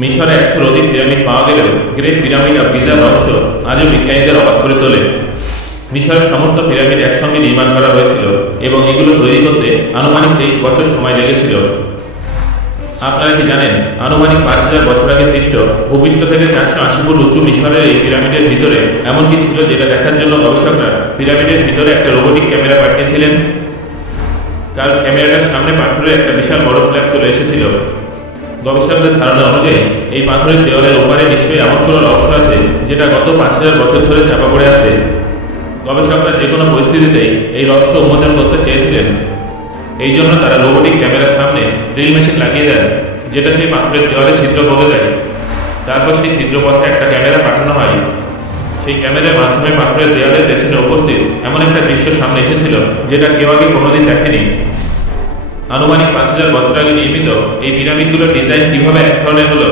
মিশরে ১০০-র অধিক পিরামিড পাওয়া গেলেও গ্রেট পিরামিড অব গিজার রহস্য আজও বিজ্ঞানীদের অবাক করে তোলে। মিশরের সমস্ত পিরামিড একসঙ্গে নির্মাণ করা হয়েছিল এবং এগুলো তৈরি করতে আনুমানিক ২৩ বছর সময় লেগেছিল। আপনারা কি জানেন, আনুমানিক ৫,০০০ বছর আগে সৃষ্ট ভূপৃষ্ঠ থেকে ৪৮০ ফুট উঁচু মিশরের এই পিরামিডের ভিতরে এমন কি ছিল যেটা দেখার জন্য গবেষকরা পিরামিডের ভিতরে একটা রোবোটিক ক্যামেরা পাঠিয়েছিলেন। কারণ ক্যামেরাটার সামনে পাথরের একটা বিশাল বড় স্ল্যাব চলে এসেছিল। গবেষকদের ধারণা অনুযায়ী এই পাথরের দেওয়ালের ওপারে নিশ্চয়ই এমন কোনো রহস্য আছে যেটা গত ৫,০০০ বছর ধরে চাপা পড়ে আছে। গবেষকরা যে কোনো পরিস্থিতিতেই এই রহস্য উন্মোচন করতে চেয়েছিলেন। এই জন্য তারা রোবোটিক ক্যামেরার সামনে ড্রিল মেশিন লাগিয়ে দেন, যেটা সেই পাথরের দেওয়ালে ছিদ্র করে দেয়। তারপর সেই ছিদ্রপথে একটা ক্যামেরা পাঠানো হয়। সেই ক্যামেরার মাধ্যমে পাথরের দেওয়ালের পেছনে উপস্থিত এমন একটা দৃশ্য সামনে এসেছিল যেটা কেউ আগে কোনোদিন দেখেনি। আনুমানিক ৫,০০০ বছর আগে নির্মিত এই পিরামিডগুলোর ডিজাইন কিভাবে এক ধরনের হলো,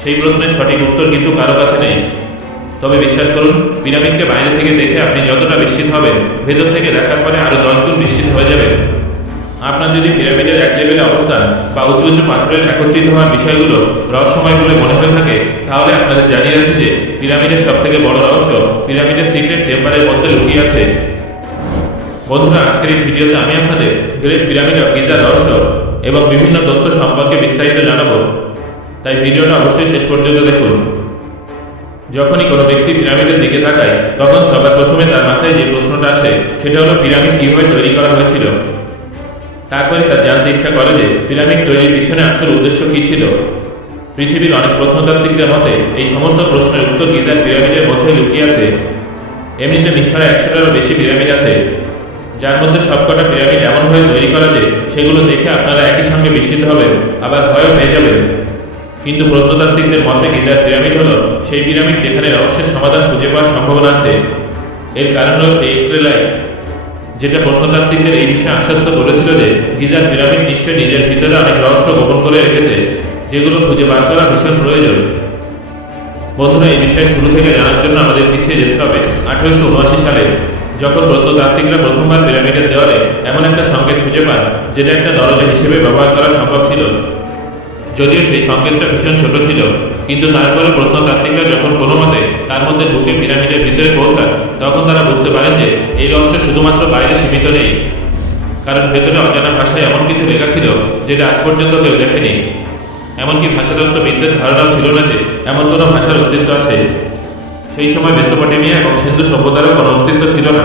সেই প্রশ্নের সঠিক উত্তর কিন্তু কারো কাছে নেই। তবে বিশ্বাস করুন, পিরামিডকে বাইরে থেকে দেখে আপনি যতটা বিস্মিত হবেন, ভেতর থেকে দেখার পরে আরও ১০ গুণ বিস্মিত হয়ে যাবেন। আপনার যদি পিরামিডের এক লেভেলে অবস্থান বা উঁচু উঁচু পাথরের একত্রিত হওয়ার বিষয়গুলো রহস্যময় বলে মনে হয়ে থাকে, তাহলে আপনাদের জানিয়ে রাখি যে পিরামিডের সবথেকে বড় রহস্য পিরামিডের সিক্রেট চেম্বারের মধ্যে লুকিয়ে আছে। বন্ধুরা, আজকের এই ভিডিওতে আমি আপনাদের গ্রেট পিরামিড অব গিজার রহস্য এবং বিভিন্ন তথ্য সম্পর্কে বিস্তারিত জানাবো, তাই ভিডিওটা অবশ্যই শেষ পর্যন্ত দেখুন। যখনই কোনো ব্যক্তি পিরামিডের দিকে তাকায়, তখন সবার প্রথমে তার মাথায় যে প্রশ্নটা আসে সেটা হলো পিরামিড কীভাবে তৈরি করা হয়েছিল। তারপরে তার জানতে ইচ্ছা করে যে পিরামিড তৈরির পিছনে আসল উদ্দেশ্য কী ছিল। পৃথিবীর অনেক প্রত্নতাত্ত্বিকদের মতে এই সমস্ত প্রশ্নের উত্তর গিজার পিরামিডের মধ্যে লুকিয়ে আছে। এমনিতে মিশরে ১০০টারও বেশি পিরামিড আছে, যার মধ্যে সবকটা পিরামিড এমনভাবে তৈরি করা যে সেগুলো দেখে আপনারা একই সঙ্গে বিস্মিত হবেন, আবার ভয়ও পেয়ে যাবেন। কিন্তু প্রত্নতাত্ত্বিকদের মতে গিজার পিরামিড হলো সেই পিরামিড যেখানে রহস্যের সমাধান খুঁজে পাওয়ার সম্ভাবনা আছে। এর কারণ হল সেই এক্সরে লাইট, যেটা প্রত্নতাত্ত্বিকদের এই বিষয়ে আশ্বস্ত করেছিল যে গিজার পিরামিড নিশ্চয়ই নিজের ভিতরে অনেক রহস্য গোপন করে রেখেছে, যেগুলো খুঁজে বার করা ভীষণ প্রয়োজন। বন্ধুরা, এই বিষয়ে শুরু থেকে জানার জন্য আমাদের পিছিয়ে যেতে হবে ১৮৭৯ সালে, যখন প্রত্নতাত্ত্বিকরা প্রথমবার পিরামিডের দেওয়ালে এমন একটা সংকেত খুঁজে পান যেটা একটা দরজা হিসেবে ব্যবহার করা সম্ভব ছিল। যদিও সেই সংকেতটা ভীষণ ছোট ছিল, কিন্তু তারপরে প্রত্নতাত্ত্বিকরা যখন কোনো মতে তার মধ্যে ঢুকে পিরামিডের ভিতরে পৌঁছান, তখন তারা বুঝতে পারেন যে এই রহস্য শুধুমাত্র বাইরে সীমিত নেই, কারণ ভেতরে অজানা ভাষায় এমন কিছু লেখা ছিল যেটা আজ পর্যন্ত কেউ দেখেনি। এমনকি ভাষাতত্ত্ববিদদের ধারণাও ছিল না যে এমন কোনো ভাষার অস্তিত্ব আছে। সেই সময় মেসোপটেমিয়া এবং সিন্ধু সভ্যতারও কোনো অস্তিত্ব ছিল না।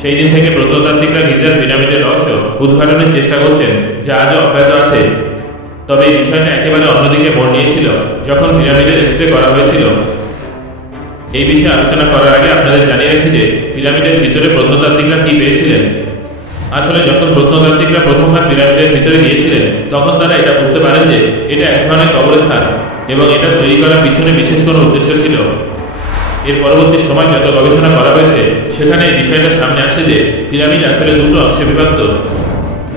সেই দিন থেকে প্রত্নতাত্ত্বিকরা গিজার পিরামিডের রহস্য উদ্ঘাটনের চেষ্টা করছেন, যা আজও অব্যাহত আছে। তবে এই বিষয়টা একেবারে অন্যদিকে মোড় নিয়েছিল যখন পিরামিডের এক্সরে করা হয়েছিল। এই বিষয়ে আলোচনা করার আগে আপনাদের জানিয়ে রাখি যে পিরামিডের ভিতরে প্রত্নতাত্ত্বিকরা কী পেয়েছিলেন। আসলে যখন প্রত্নতাত্ত্বিকরা প্রথমবার পিরামিডের ভিতরে গিয়েছিলেন, তখন তারা এটা বুঝতে পারেন যে এটা এক ধরনের কবরস্থান এবং এটা তৈরি করার পিছনে বিশেষ কোনো উদ্দেশ্য ছিল। এর পরবর্তী সময় যত গবেষণা করা হয়েছে, সেখানে এই বিষয়টা সামনে আসে যে পিরামিড আসলে দুটো অংশে বিভক্ত,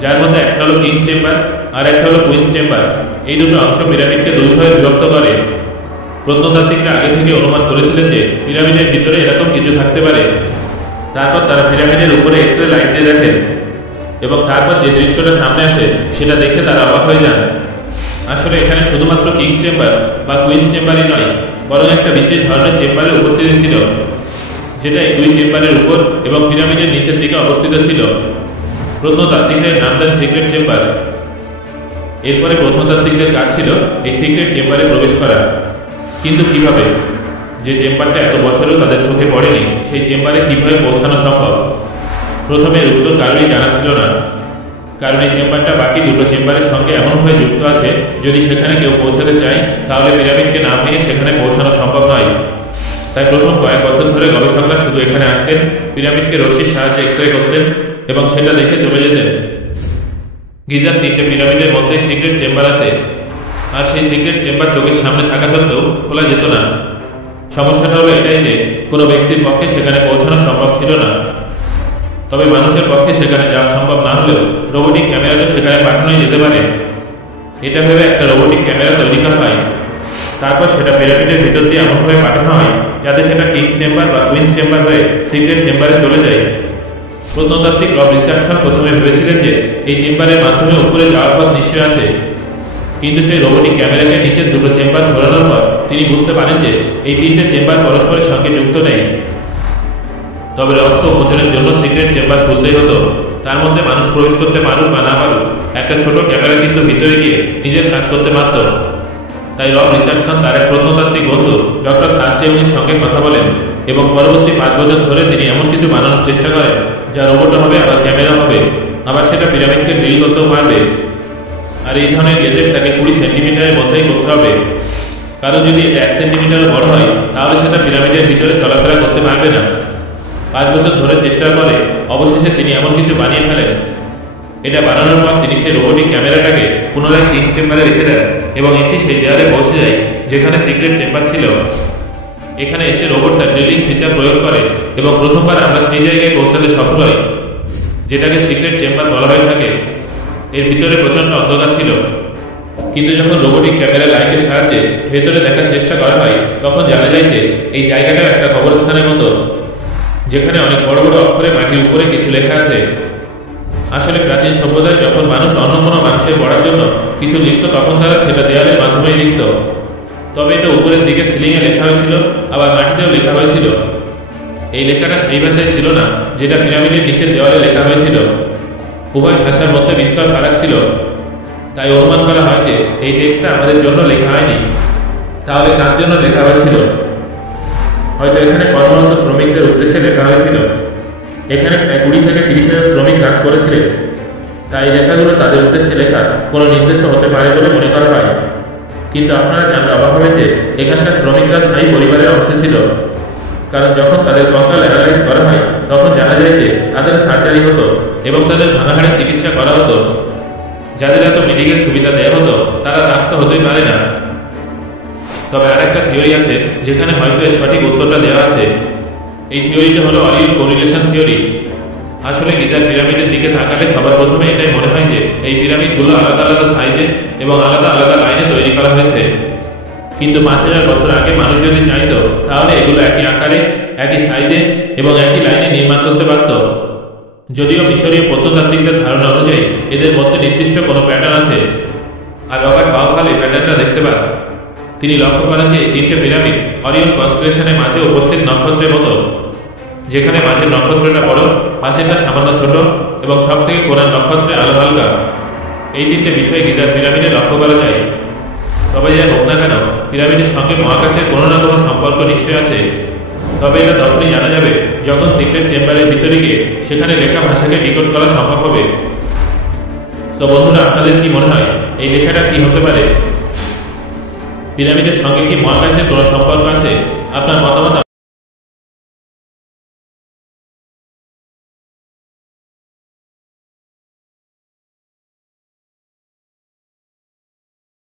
যার মধ্যে একটা হলো কিংস চেম্বার আর একটা হলো কুইন্স চেম্বার। এই দুটো অংশ পিরামিডকে দুইভাবে বিভক্ত করে। প্রত্নতাত্ত্বিকরা আগে থেকে অনুমান করেছিলেন যে পিরামিডের ভিতরে এরকম কিছু থাকতে পারে। তারপর তারা পিরামিডের উপরে এক্সরে লাইট দিয়ে দেখেন এবং তারপর যে দৃশ্যটা সামনে আসে সেটা দেখে তারা অবাক হয়ে যান। আসলে এখানে শুধুমাত্র কিংস চেম্বার বা কুইন্স চেম্বারই নয়, বরং একটা বিশেষ ধরনের চেম্বারের উপস্থিতি ছিল, যেটা এই দুই চেম্বারের উপর এবং পিরামিডের নিচের দিকে অবস্থিত ছিল। প্রত্নতাত্ত্বিকদের নাম দেন সিক্রেট চেম্বার। এরপরে প্রত্নতাত্ত্বিকদের কাজ ছিল এই সিক্রেট চেম্বারে প্রবেশ করা। কিন্তু কিভাবে? যে চেম্বারটা এত বছরেও তাদের চোখে পড়েনি, সেই চেম্বারে কিভাবে পৌঁছানো সম্ভব? প্রথমে এর উত্তর কারোরই জানা ছিল না, কারণ এই চেম্বারটা বাকি দুটো চেম্বারের সঙ্গে এমনভাবে যুক্ত আছে, যদি সেখানে কেউ পৌঁছাতে চায় তাহলে পিরামিডকে না ভেঙে সেখানে পৌঁছানো সম্ভব নয়। তাই প্রথম কয়েক বছর ধরে গবেষকরা শুধু এখানে আসতেন, পিরামিডকে রশ্মির সাহায্যে এক্সরে করতেন এবং সেটা দেখে চলে যেতেন। গিজার 3টে পিরামিডের মধ্যে সিক্রেট চেম্বার আছে, আর সেই সিক্রেট চেম্বার চোখের সামনে থাকা সত্ত্বেও খোলা যেত না। সমস্যাটা হলো এটাই যে কোনো ব্যক্তির পক্ষে সেখানে পৌঁছানো সম্ভব ছিল না। তবে মানুষের পক্ষে সেখানে যাওয়া সম্ভব না হলেও রোবোটিক ক্যামেরা তো সেখানে পাঠানোই যেতে পারে। এটা ভেবে একটা রোবোটিক ক্যামেরা তৈরি করা হয়। তারপর সেটা পিরামিডের ভিতর দিয়ে এমনভাবে পাঠানো হয় যাতে সেটা কিংস চেম্বার বা কুইন্স চেম্বার হয়ে সিক্রেট চেম্বারে চলে যায়। প্রত্নতাত্ত্বিক রব রিচার্ডসন প্রথমে ভেবেছিলেন যে এই চেম্বারের মাধ্যমে উপরে যাওয়ার পথ নিশ্চয় আছে, কিন্তু সেই রোবোটিক ক্যামেরাকে নিচের দুটো চেম্বার ঘোরানোর পর তিনি বুঝতে পারেন যে এই তিনটে চেম্বার পরস্পরের সঙ্গে যুক্ত নেই। তবে রহস্য উন্মোচনের জন্য সিক্রেট চেম্বার খুলতেই হতো। তার মধ্যে মানুষ প্রবেশ করতে পারুক বা না পারুক, একটা ছোট ক্যামেরা কিন্তু ভিতরে গিয়ে নিজের কাজ করতে পারত। তাই রব রিচার্ডসন তার এক প্রত্নতাত্ত্বিক বন্ধু ডক্টর তার চেউংয়ের সঙ্গে কথা বলেন এবং পরবর্তী 5 বছর ধরে তিনি এমন কিছু বানানোর চেষ্টা করেন যা রোবটও হবে, আবার ক্যামেরা হবে, আবার সেটা পিরামিডকে ড্রিল করতেও পারবে। আর এই ধরনের গেজেট তাকে 20 সেন্টিমিটারের মধ্যেই করতে হবে, কারণ যদি এটা 1 সেন্টিমিটারও বড় হয় তাহলে সেটা পিরামিডের ভিতরে চলাফেরা করতে পারবে না। 5 বছর ধরে চেষ্টা করে অবশেষে তিনি এমন কিছু বানিয়ে ফেলেন। এটা বানানোর পর তিনি সেই রোবোটিক ক্যামেরাটাকে পুনরায় 3 চেম্বারে রেখে দেন এবং এটি সেই দেয়ালে পৌঁছে যায় যেখানে সিক্রেট চেম্বার ছিল। এখানে এসে রোবট তার ড্রিলিং ফিচার প্রয়োগ করে এবং প্রথমবার আমরা সেই জায়গায় পৌঁছাতে সফল হই যেটাকে সিক্রেট চেম্বার বলা হয়ে থাকে। এর ভিতরে প্রচণ্ড অন্ধকার ছিল, কিন্তু যখন রোবোটিক ক্যামেরা লাইটের সাহায্যে ভেতরে দেখার চেষ্টা করা হয় তখন জানা যায় যে এই জায়গাটাও একটা কবরস্থানের মতো, যেখানে অনেক বড় বড় অক্ষরে মাটির উপরে কিছু লেখা আছে। আসলে প্রাচীন সভ্যতায় যখন মানুষ অন্য কোনো মানুষের পড়ার জন্য কিছু লিখত তখন তারা সেটা দেয়ালের মাধ্যমেই লিখত। তবে এটা উপরের দিকে সিলিংয়ে লেখা হয়েছিল, আবার মাটিতেও লেখা হয়েছিল। এই লেখাটা সেই ভাষায় ছিল না যেটা পিরামিডের নিচের দেওয়ালে লেখা হয়েছিল। উভয় ভাষার মধ্যে বিস্তর ফারাক ছিল। তাই অনুমান করা হয় যে এই টেক্সটটা আমাদের জন্য লেখা হয়নি, তাহলে কার জন্য লেখা হয়েছিল? হয়তো এখানে কর্মরত শ্রমিকদের উদ্দেশ্যে লেখা হয়েছিল। এখানে প্রায় 20 থেকে 30,000 শ্রমিক কাজ করেছিলেন, তাই লেখাগুলো তাদের উদ্দেশ্যে লেখা কোনো নির্দেশও হতে পারে বলে মনে করা হয়। কিন্তু আপনারা জানলে অবাক হবেন যে এখানকার শ্রমিকরা স্থায়ী পরিবারের অংশ ছিল, কারণ যখন তাদের কঙ্কাল অ্যানালাইজ করা হয় তখন জানা যায় যে তাদের সার্জারি হতো এবং তাদের ভাঙা হাড়ের চিকিৎসা করা হতো। যাদের এত মেডিকেল সুবিধা দেওয়া হতো তারা দাস তো হতেই পারে না। তবে আরেকটা থিওরি আছে যেখানে হয়তো এর সঠিক উত্তরটা দেওয়া আছে। এই থিওরিটা হলো অলিউড কোরিলেশন থিওরি। আসলে গিজার পিরামিডের দিকে তাকালে সবার প্রথমে এটাই মনে হয় যে এই পিরামিডগুলো আলাদা আলাদা সাইজে এবং আলাদা আলাদা লাইনে তৈরি করা হয়েছে। কিন্তু 5000 বছর আগে মানুষ যদি চাইতো তাহলে এগুলো একই আকারে, একই সাইজে এবং একই লাইনে নির্মাণ করতে পারত। যদিও মিশরীয় প্রত্নতাত্ত্বিকদের ধারণা অনুযায়ী এদের মধ্যে নির্দিষ্ট কোনো প্যাটার্ন আছে, আর রবার্ট বাউহাল এই প্যাটার্নটা দেখতে পান। তিনি লক্ষ্য করেন যে এই 3টে পিরামিড অরিয়ন কনস্টেলেশনের মাঝে উপস্থিত নক্ষত্রের মতো, যেখানে মাঝের নক্ষত্রটা বড়, পাশেরটা সামান্য ছোট এবং সব থেকে কোণার নক্ষত্রে আলো হালকা। এই 3টে বিষয় গিজার পিরামিডে লক্ষ্য করা যায়। তবে যাই হোক না কেন, পিরামিডের সঙ্গে মহাকাশের কোনো না কোনো সম্পর্ক নিশ্চয় আছে। তবে এটা তখনই জানা যাবে যখন সিক্রেট চেম্বারের ভিতরে গিয়ে সেখানে লেখা ভাষাকে ডিকোড করা সম্ভব হবে। তো বন্ধুরা, আপনাদের কি মনে হয় এই লেখাটা কি হতে পারে? পিরামিডের সঙ্গে কি মহাকাশের কোনো সম্পর্ক আছে? আপনার মতামত